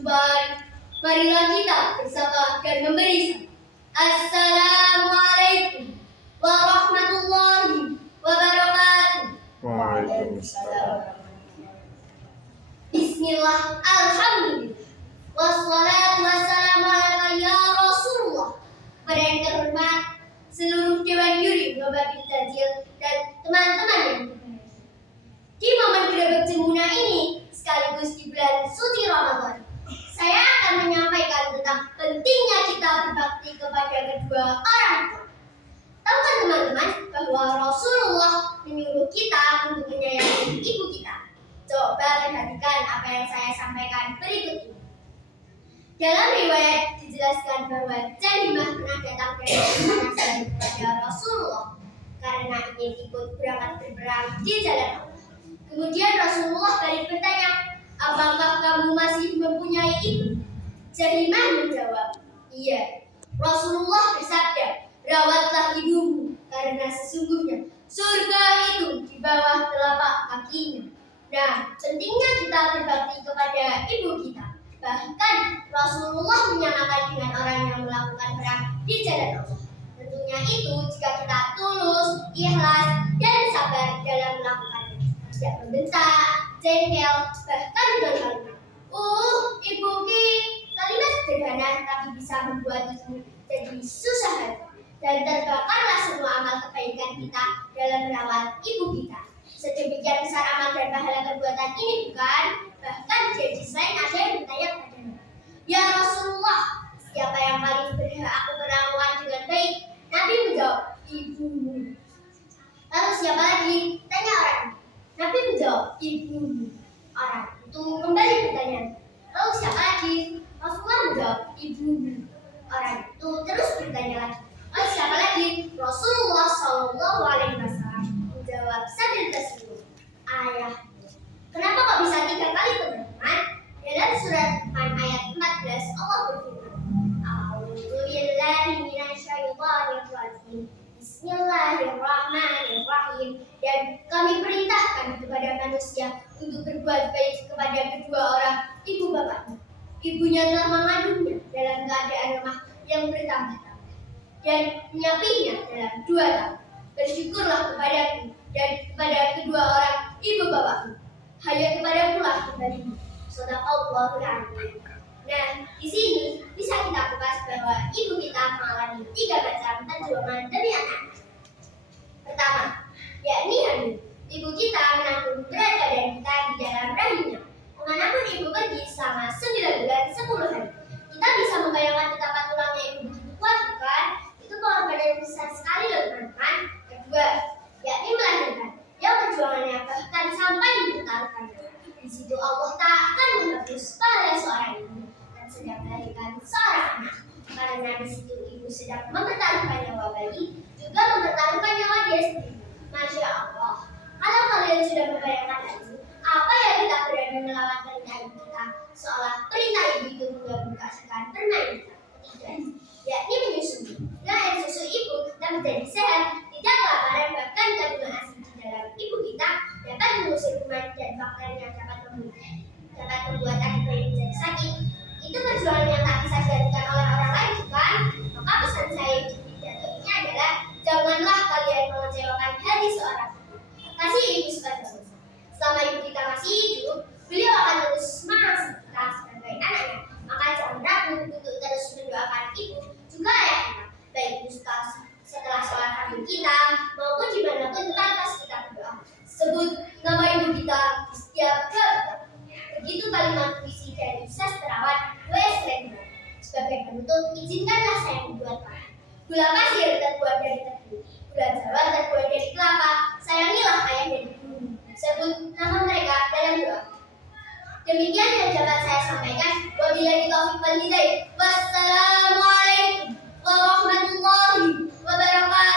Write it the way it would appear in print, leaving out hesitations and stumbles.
baik, marilah kita bersama dan memberi Assalamualaikum warahmatullahi wabarakatuh. Waalaikumsalam. Bismillah, alhamdulillah, wassalatu wassalamu ala ya Rasulullah. Pada yang terhormat seluruh Dewan Juri Lomba Tajil dan teman-teman yang berbahagia. Di momen Grebek Cemuna ini, sekaligus di bulan suci Ramadan, saya akan menyampaikan tentang pentingnya kita berbakti kepada kedua orang tua. Tahukah teman-teman bahwa Rasulullah menyuruh kita untuk menyayangi ibu kita? Coba perhatikan apa yang saya sampaikan berikut ini. Dalam riwayat dijelaskan bahwa Jahimah pernah datang dari sana kepada Rasulullah karena ingin ikut berperang di jalan Allah. Kemudian Rasulullah balik bertanya, apakah kamu masih mempunyai ibu? Jahimah menjawab, iya. Rasulullah bersabda, rawatlah ibumu karena sesungguhnya surga itu di bawah telapak kakinya. Nah, pentingnya kita berbakti kepada ibu kita. Bahkan Rasulullah menyamakan dengan orang yang melakukan perang di jalan Allah. Tentunya itu jika kita tulus, ikhlas, dan sabar dalam melakukannya. Tidak membentak, jengkel, bahkan dengan kalimat, ibu ki, kalimat sederhana tapi bisa membuat itu jadi susah hati. Dan terbakarlah semua amal kebaikan kita dalam merawat ibu kita. Sedemikian besar amal dan pahala perbuatan ini bukan? Bahkan jadi selain ada yang bertanya kepada ya Rasulullah, siapa yang paling berhak aku perlakukan dengan baik? Nabi menjawab, ibumu. Lalu siapa lagi? Tanya orang. Nabi menjawab, ibumu. Orang itu kembali bertanya. Lalu siapa lagi? Rasulullah menjawab, ibumu. Orang itu terus bertanya lagi. Lalu siapa lagi? Rasulullah Shallallahu Alaihi Wasallam menjawab sambil tersinggung, ayah. Kenapa kok bisa 3 kali teman-teman? Dalam surat An ayat 14 Allah berfirman, A'udzubillahi minasyaitonirrajim. Bismillahirrahmanirrahim. Dan kami perintahkan kepada manusia untuk berbuat baik kepada kedua orang ibu bapaknya. Ibunya telah mengandungnya dalam keadaan lemah yang bertambah-tambah dan menyapinya dalam 2 tahun. Bersyukurlah kepadaku dan kepada kedua orang ibu bapakku. Hanya kepada pula kembali. Shadaqallahul Azim. Nah, di sini bisa kita kupas bahwa ibu kita mengalami 3 macam perjuangan demi anak. Pertama, yakni hamil. Ibu kita menanggung berat badan kita di dalam rahimnya. Kemanapun ibu pergi selama 9 bulan 10 hari. Kita bisa membayangkan betapa tulangnya ibu begitu kuat, bukan? Itu pengorbanan yang besar sekali loh teman-teman. Kedua, yakni melahirkan. Yang perjuangannya bahkan sampai diputarkan. Di situ Allah tak akan menghapus pahala seorang ibu dan sedang melahirkan seorang anak. Karena di situ ibu sedang mempertaruhkan nyawa bayi, juga mempertaruhkan nyawa dia sendiri. Masya Allah. Kalau kalian sudah membayangkan hal itu, apa yang kita berani melawan perintah ibu kita, seolah perintah ibu itu menggabungkan permainan kita. Ketiga, yakni menyusui. Dengan air susu ibu kita menjadi sehat, tidak kelaparan, bahkan kandungan asin dalam ibu kita dapat mengusir kuman dan bakteri yang dapat membuat anak bayi menjadi sakit. Itu perjuangan yang tak bisa digantikan oleh orang lain, bukan? Maka pesan saya di pidato ini adalah janganlah kalian mengecewakan hati seorang ibu. Kasih ibu sebagai selama ibu kita masih hidup, beliau akan terus mengasihi kita sebagai anaknya. Maka jangan ragu untuk terus mendoakan ibu juga ayah kita, baik itu setelah sholat hamil kita maupun dimanapun tetap kita berdoa. Sebut nama ibu kita di setiap kali. Begitu kalimat puisi dari sastrawan W.S. Lendner. Sebagai penutup, izinkanlah saya membuat pantun. Gula pasir terbuat dari tebu, gula jawa terbuat dari kelapa. Sayangilah ayah dan ibumu. Sebut nama mereka dalam doa. Demikian yang dapat saya sampaikan. Wabillahi taufiq wal hidayah. Wassalamualaikum warahmatullahi wabarakatuh.